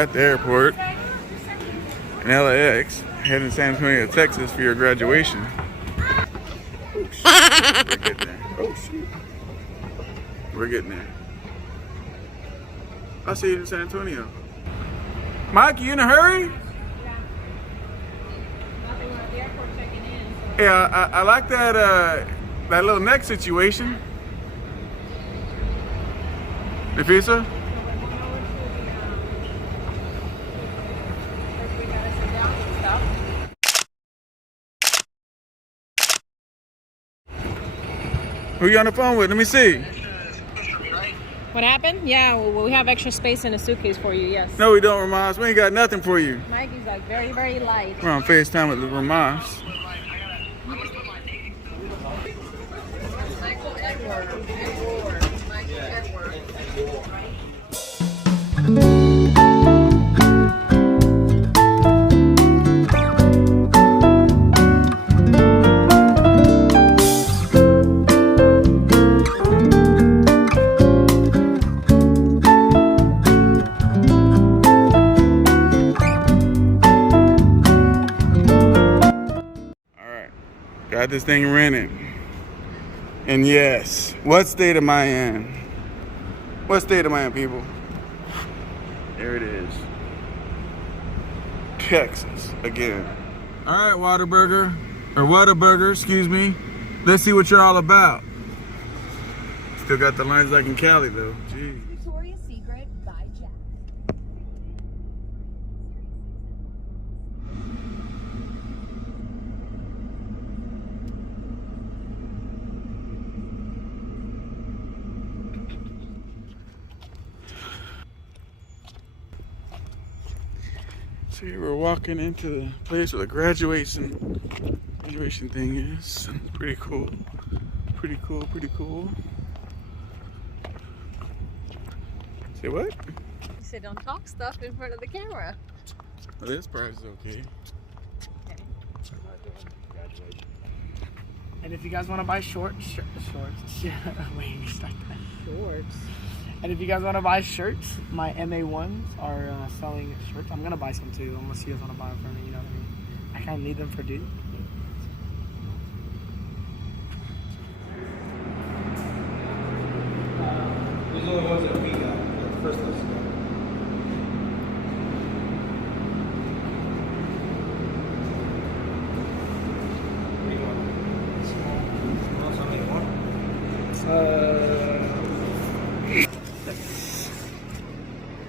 at the airport in LAX, heading to San Antonio, Texas for your graduation. Oh, shoot. We're getting there. Oh, shoot. We're getting there. I'll see you in San Antonio. Mike, you in a hurry? Yeah, I like that that little neck situation. The visa? Who you on the phone with? Let me see. What happened? Yeah, well, we have extra space in a suitcase for you, yes. No, we don't, Romas. We ain't got nothing for you. Mikey's like very, very light. We're on FaceTime with Romas. Got this thing rented. And yes, what state am I in? What state am I in, people? There it is. Texas again. All right, Whataburger, excuse me. Let's see what you're all about. Still got the lines like in Cali though. Jeez. Victoria's Secret by Jack. So here we're walking into the place where the graduation thing is. Pretty cool. Pretty cool, pretty cool. Say what? You said don't talk stuff in front of the camera. Well, this price is okay. And if you guys want to buy shorts, wait, you start that. Shorts. And if you guys want to buy shirts, my MA1s are selling shirts. I'm gonna buy some too, unless you guys want to buy them for me. You know what I mean? I kind of need them for dude. These are the ones that we got. The first list. What do you want? Small. Something you want?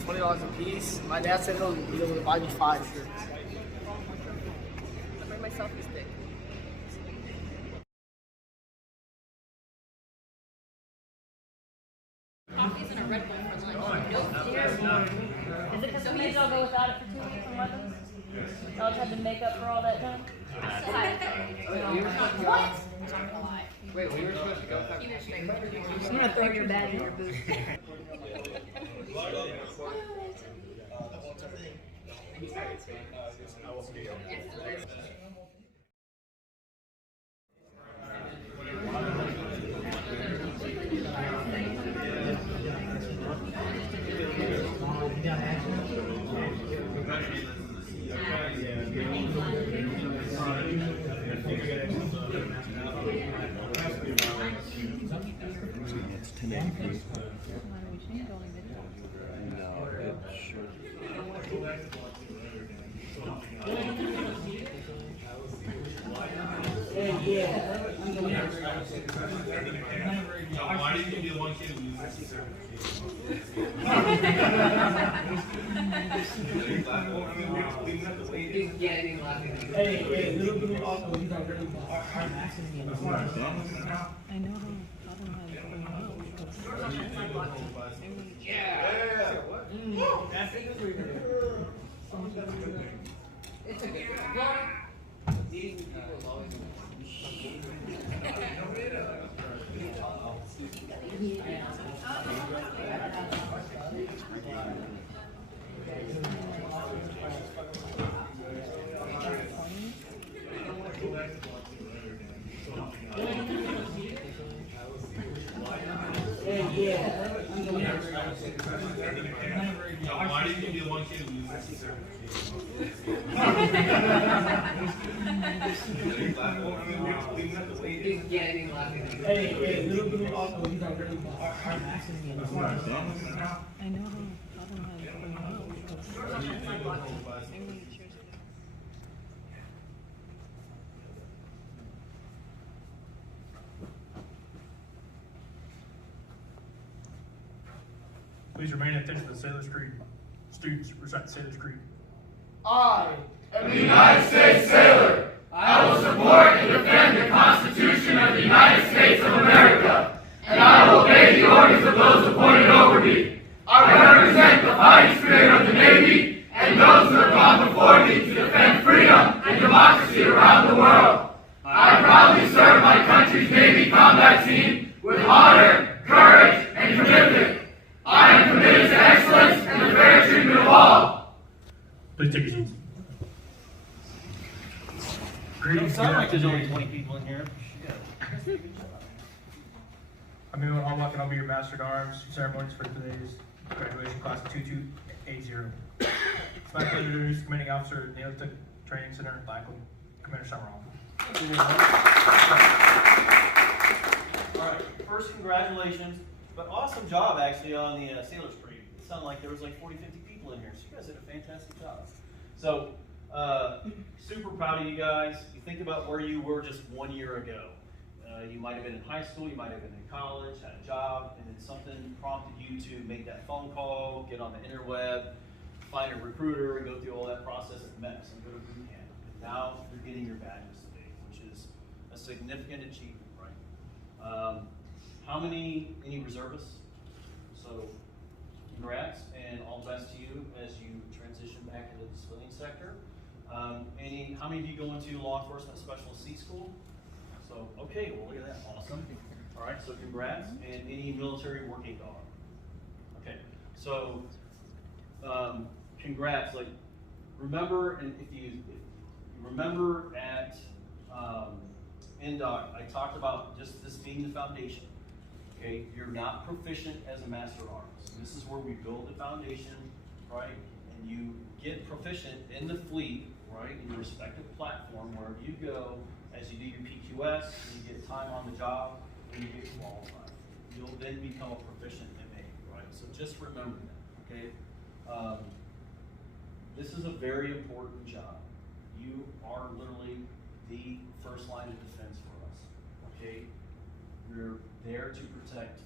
$20 a piece. My dad said he'll buy me 5 shirts. I'll bring my selfie stick. Coffees and a Red Bull for lunch. Is it because we need to go without it for 2 weeks in London? Y'all had to make up for all that time? What? Wait, we were supposed to go. I'm gonna throw your bag in your boot. Why did you do one kid who uses this service? Hey, little bit of also, I know Why did you do one kid who uses Hey, little bit also, these are really I know. I don't know. Please remain at attention to the Sailor's Creed. Students, recite Sailor's Creed. I Am a United States sailor. I will support and defend the Constitution of the United States of America, and I will obey the orders of those appointed over me. I represent the fighting spirit of the Navy and those who have gone before me to defend freedom and democracy around the world. I proudly serve my country's Navy combat team with honor, courage, and commitment. I am committed to excellence and the fair treatment of all. Please take your seats. Greetings. Sound like there's only 20 people in here. I'm Emil Hallmark, and I'll be your Master at Arms ceremonies for today's graduation class of 2280. It's my pleasure to introduce the commanding officer at Naval Training Center, Lackland, Commander Summerall. All right, first congratulations, but awesome job actually on the Sailor's Creed. It sounded like there was like 40, 50 people in here, so you guys did a fantastic job. So, super proud of you guys. You think about where you were just 1 year ago. You might have been in high school, you might have been in college, had a job, and then something prompted you to make that phone call, get on the interweb, find a recruiter, and go through all that process of MEPS and go to boot camp. And now you're getting your badges today, which is a significant achievement, right? Any reservists? So, congrats, and all the best to you as you transition back into the civilian sector. How many of you go into law enforcement specialist C school? So, okay, well, look at that, awesome. All right, so congrats, and any military working dog. Okay, so, congrats, like, remember, and if you remember at NDOC, I talked about just this being the foundation. Okay, you're not proficient as a Master of Arms. This is where we build the foundation, right? And you get proficient in the fleet, right? In your respective platform, wherever you go, as you do your PQS, you get time on the job, and you get qualified. You'll then become a proficient MA, right? So just remember that, okay? This is a very important job. You are literally the first line of defense for us, okay? You're there to protect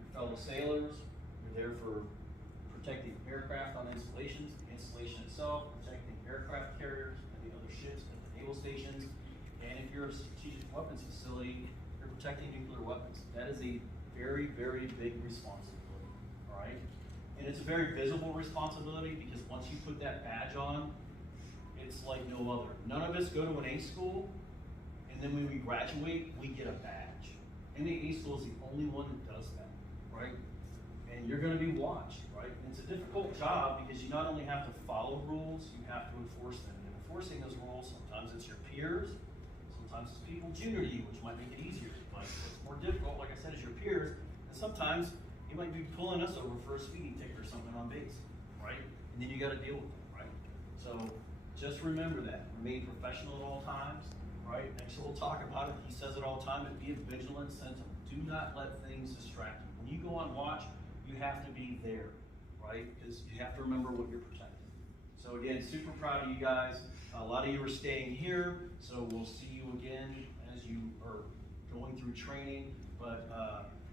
your fellow sailors. You're there for protecting aircraft on installations, the installation itself, protecting aircraft carriers and the other ships at the naval stations. And if you're a strategic weapons facility, you're protecting nuclear weapons. That is a very, very big responsibility, all right? And it's a very visible responsibility because once you put that badge on, it's like no other. None of us go to an A school, and then when we graduate, we get a badge. And the A school is the only one that does that, right? And you're going to be watched, right? And it's a difficult job because you not only have to follow rules, you have to enforce them. And enforcing those rules, sometimes it's your peers, sometimes it's people junior to you, which might make it easier. But what's more difficult, like I said, is your peers. And sometimes you might be pulling us over for a speeding ticket or something on base, right? And then you got to deal with it, right? So just remember that. Remain professional at all times. Right? Next we'll talk about it. He says it all the time, but be a vigilant sentinel. Do not let things distract you. When you go on watch, you have to be there, right? Because you have to remember what you're protecting. So again, super proud of you guys. A lot of you are staying here, so we'll see you again as you are going through training. But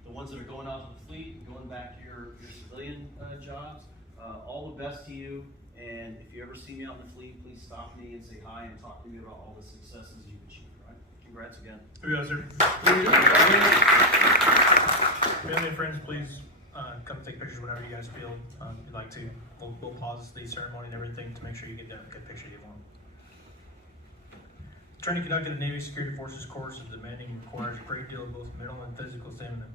the ones that are going out to the fleet, going back to your civilian jobs, all the best to you. And if you ever see me out in the fleet, please stop me and say hi and talk to me about all the successes you've achieved, right? Congrats again. Yes, sir. Family and friends, please come take pictures whenever you guys feel you'd like to. We'll pause the ceremony and everything to make sure you get that good picture you want. Training conducted at Navy Security Forces course is demanding and requires a great deal of both mental and physical stamina.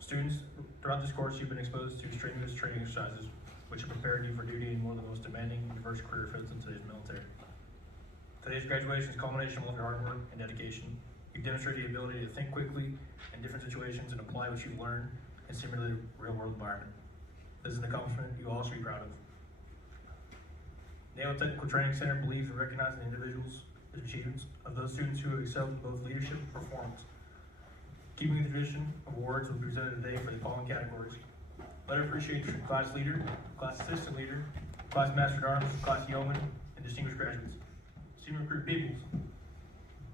Students, throughout this course, you've been exposed to strenuous training exercises which have prepared you for duty in one of the most demanding and diverse career fields in today's military. Today's graduation is a culmination of all of your hard work and dedication. You've demonstrated the ability to think quickly in different situations and apply what you've learned in simulated real-world environment. This is an accomplishment you all should be proud of. Naval Technical Training Center believes in recognizing the individuals and achievements of those students who have excelled in both leadership and performance. Keeping the tradition of awards will be presented today for the following categories: letter of appreciation from class leader, class assistant leader, class master at arms, class yeoman, and distinguished graduates. Student recruit Peoples.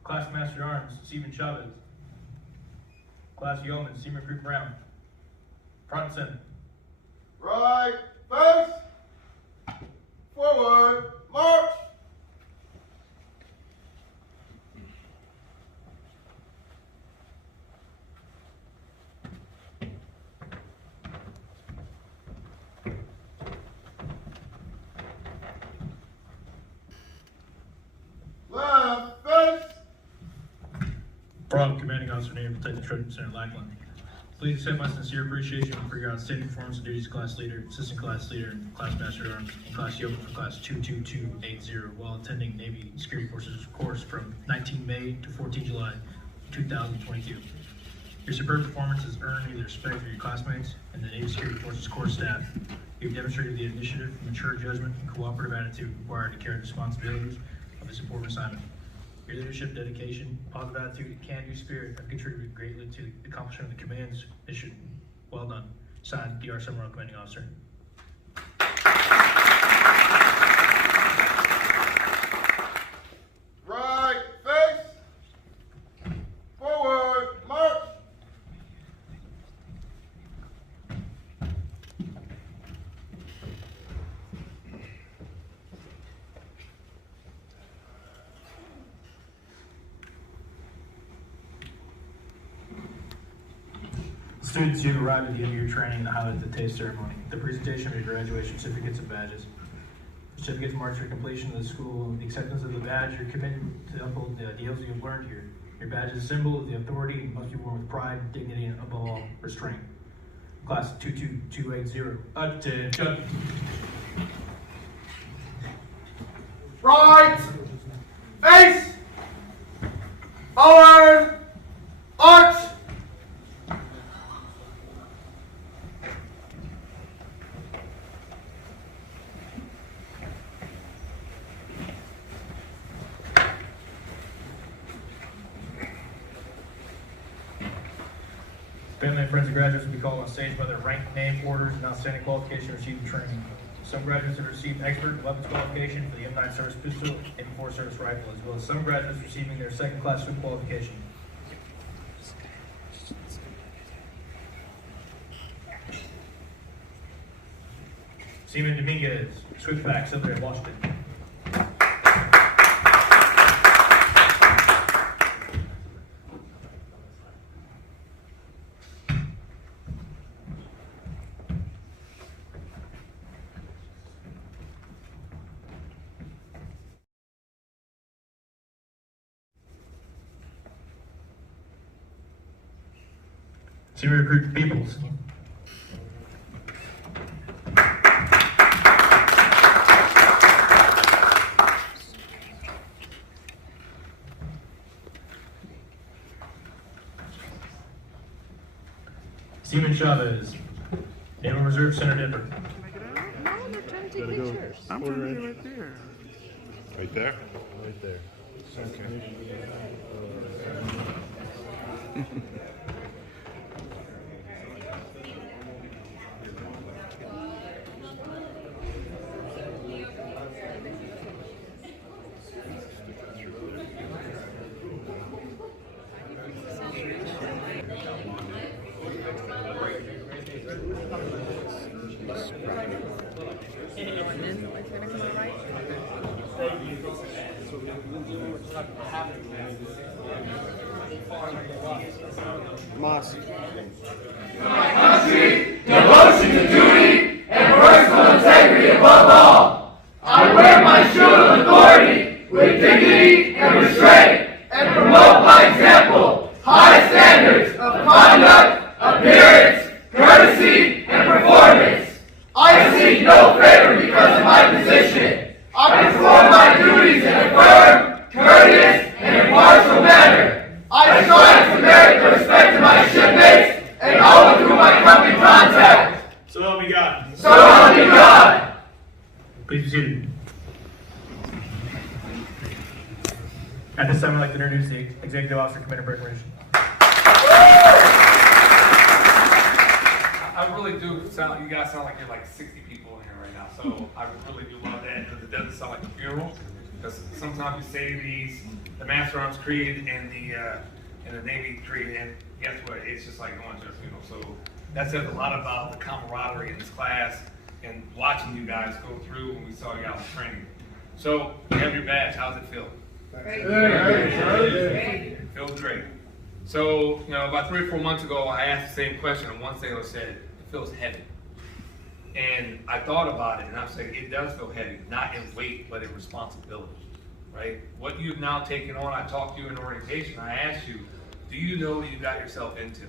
Class master at arms, Stephen Chavez. Class yeoman, Student recruit Brown. Front and center. Right, face, forward, march. Left, face. From Commanding Officer Naval Technical Training Center, Lackland. Please accept my sincere appreciation for your outstanding performance and duties as class leader, assistant class leader, class master at arms, and class yeoman for class 22280 while attending Navy Security Forces course from 19 May to 14 July 2022. Your superb performance has earned you the respect of your classmates and the Navy Security Forces course staff. You have demonstrated the initiative, mature judgment, and cooperative attitude required to carry the responsibilities of this important assignment. Your leadership, dedication, positive attitude, and can-do spirit have contributed greatly to the accomplishment of the command's mission. Well done. Signed, D.R. Summerall, Commanding Officer. Right, face, forward, march. Students, you've arrived at the end of your training and highlighted the TASE ceremony, the presentation of your graduation certificates and badges. Certificates mark your completion of the school, the acceptance of the badge, your commitment to uphold the ideals you have learned here. Your badge is a symbol of the authority and must be worn with pride, dignity, and above all, restraint. Class 22280, attention. Right, face, forward, arch. Family and friends of graduates will be called on stage by their rank, name, orders, and outstanding qualification received in training. Some graduates have received expert weapons qualification for the M9 service pistol and M4 service rifle, as well as some graduates receiving their second class swim qualification. Seaman Dominguez, Swiftback, Southern Washington. Senior recruit Peoples. Stephen Chavez, Naval Reserve Center, Denver. No, they're trying to take pictures. I'm trying to be right there. Right there? Right there. And then it's gonna come right. Moss. Country, devotion to duty, and personal integrity above all. I wear my shield of authority with dignity and restraint, and promote by example high standards of conduct, appearance, courtesy, and performance. I seek no favor because of my position. I perform my duties in a firm, courteous, and impartial manner. I strive to merit the respect of my shipmates and all with whom I come in contact. So help me God. So help me God. Please be seated. At this time, I'd like to introduce the Executive Officer Commander Breckenridge. I really do sound like you guys sound like you're like 60 people in here right now. So I really do love that because it doesn't sound like a funeral. Because sometimes we say the Master Arms Creed and the Navy Creed, and guess what? It's just like going to a funeral. So that says a lot about the camaraderie in this class and watching you guys go through when we saw you out in training. So you have your badge. How's it feel? Great. It feels great. So, about 3 or 4 months ago, I asked the same question, and one sailor said, it feels heavy. And I thought about it, and I was saying, it does feel heavy, not in weight, but in responsibility, right? What you've now taken on, I talked to you in orientation, I asked you, do you know what you got yourself into?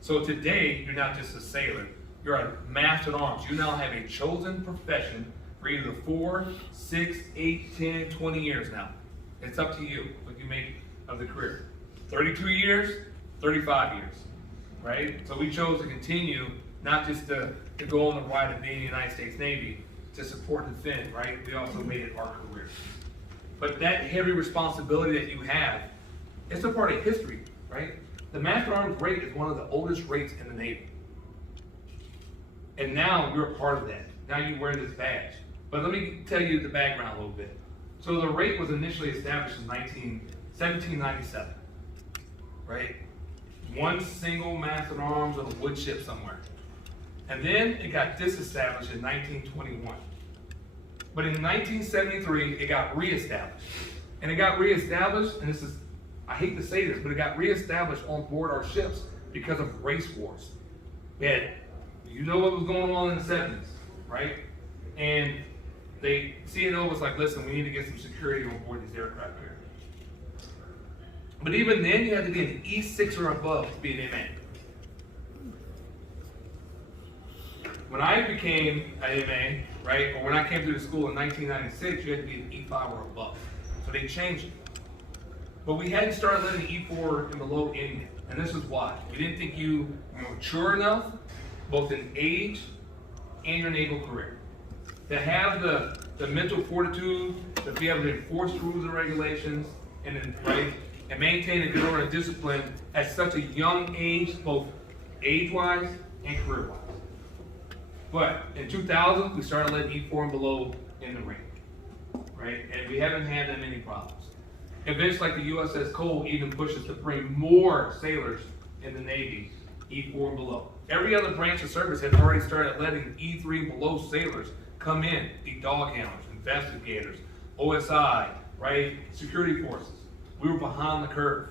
So today, you're not just a sailor, you're a master at arms. You now have a chosen profession for either 4, 6, 8, 10, 20 years now. It's up to you what you make of the career. 32 years, 35 years, right? So we chose to continue, not just to go on the ride of being in the United States Navy, to support and defend, right? We also made it our career. But that heavy responsibility that you have, it's a part of history, right? The Master Arms rate is one of the oldest rates in the Navy. And now you're a part of that. Now you wear this badge. But let me tell you the background a little bit. So the rate was initially established in 1797. Right? One single mast of arms on a wood ship somewhere. And then it got disestablished in 1921. But in 1973, it got reestablished. And it got reestablished, and this is, I hate to say this, but it got reestablished on board our ships because of race wars. We had, you know what was going on in the 70s, right? And CNO was like, listen, we need to get some security on board these aircraft here. But even then, you had to be an E6 or above to be an MA. When I became an MA, right, or when I came through the school in 1996, you had to be an E5 or above. So they changed it. But we hadn't started letting E4 and below in yet. And this is why. We didn't think you were mature enough, both in age and your naval career, to have the mental fortitude to be able to enforce rules and regulations and maintain a good order and discipline at such a young age, both age-wise and career-wise. But in 2000, we started letting E4 and below in the ring, right? And we haven't had that many problems. Events like the USS Cole even push us to bring more sailors in the Navy, E4 and below. Every other branch of service has already started letting E3 and below sailors come in, be dog handlers, investigators, OSI, right? Security forces. We were behind the curve.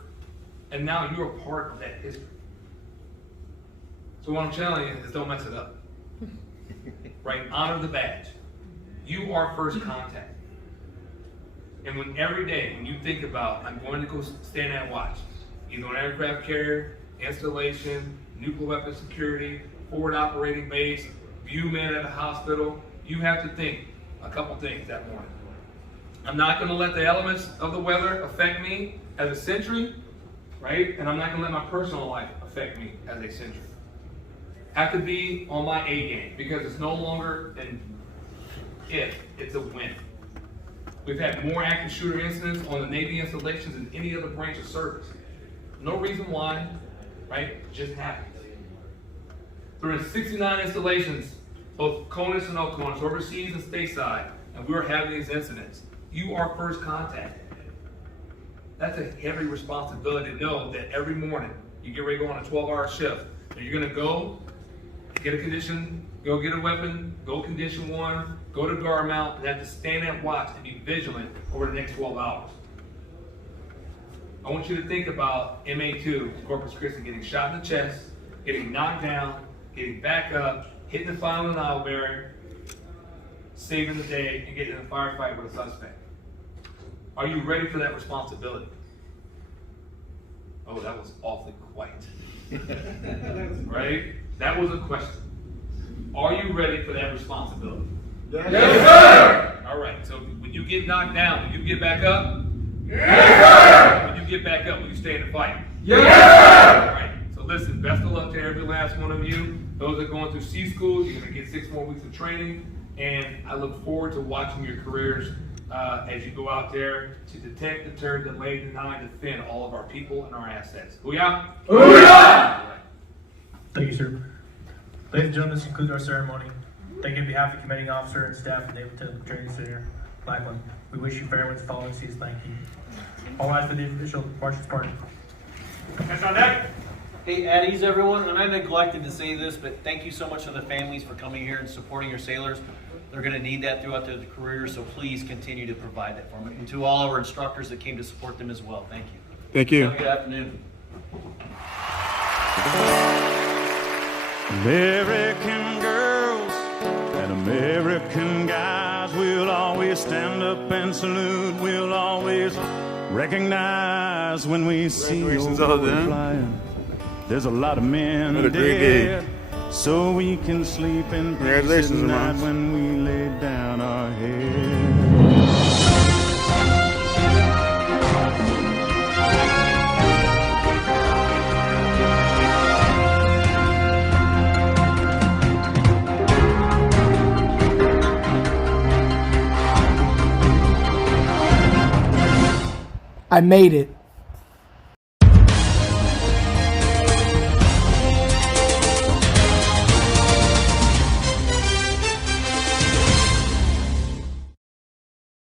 And now you're a part of that history. So what I'm telling you is don't mess it up. Right? Honor the badge. You are first contact. And when every day, when you think about, I'm going to go stand at watch, either on aircraft carrier, installation, nuclear weapon security, forward operating base, viewman at a hospital, you have to think a couple things that morning. I'm not going to let the elements of the weather affect me as a sentry, right? And I'm not going to let my personal life affect me as a sentry. I have to be on my A game because it's no longer an if, it's a when. We've had more active shooter incidents on the Navy installations than any other branch of service. No reason why, right? It just happens. There are 69 installations, both CONUS and no CONUS, overseas and stateside, and we're having these incidents. You are first contact. That's a heavy responsibility to know that every morning you get ready to go on a 12-hour shift, that you're going to go get a condition, go get a weapon, go condition one, go to guard mount, and have to stand at watch and be vigilant over the next 12 hours. I want you to think about MA2, Corpus Christi, getting shot in the chest, getting knocked down, getting back up, hitting the final denial barrier, saving the day, and getting in a firefight with a suspect. Are you ready for that responsibility? Oh, that was awfully quiet. Right? That was a question. Are you ready for that responsibility? Yes, sir! All right, so when you get knocked down, will you get back up? Yes, sir! When you get back up, will you stay in the fight? Yes, sir! All right, so listen, best of luck to every last one of you. Those that are going through C school, you're going to get 6 more weeks of training, and I look forward to watching your careers as you go out there to detect, deter, delay, deny, defend all of our people and our assets. Hooyah! Hooyah! Thank you, sir. Ladies and gentlemen, this concludes our ceremony. Thank you on behalf of the commanding officer and staff of Naval Technical Training Center, Lackland. We wish you fair winds following seas. Thank you. All rise for the official marching party. That's on deck. Hey, at ease, everyone, and I neglected to say this, but thank you so much to the families for coming here and supporting your sailors. They're going to need that throughout their career, so please continue to provide that for them. And to all our instructors that came to support them as well, thank you. Thank you. Have a good afternoon. American girls and American guys, we'll always stand up and salute. We'll always recognize when we see Congratulations, your all boat done. flying. There's a lot of men What a great dead, so we can sleep in peace at Congratulations, night Romas. when we lay down our head. I made it.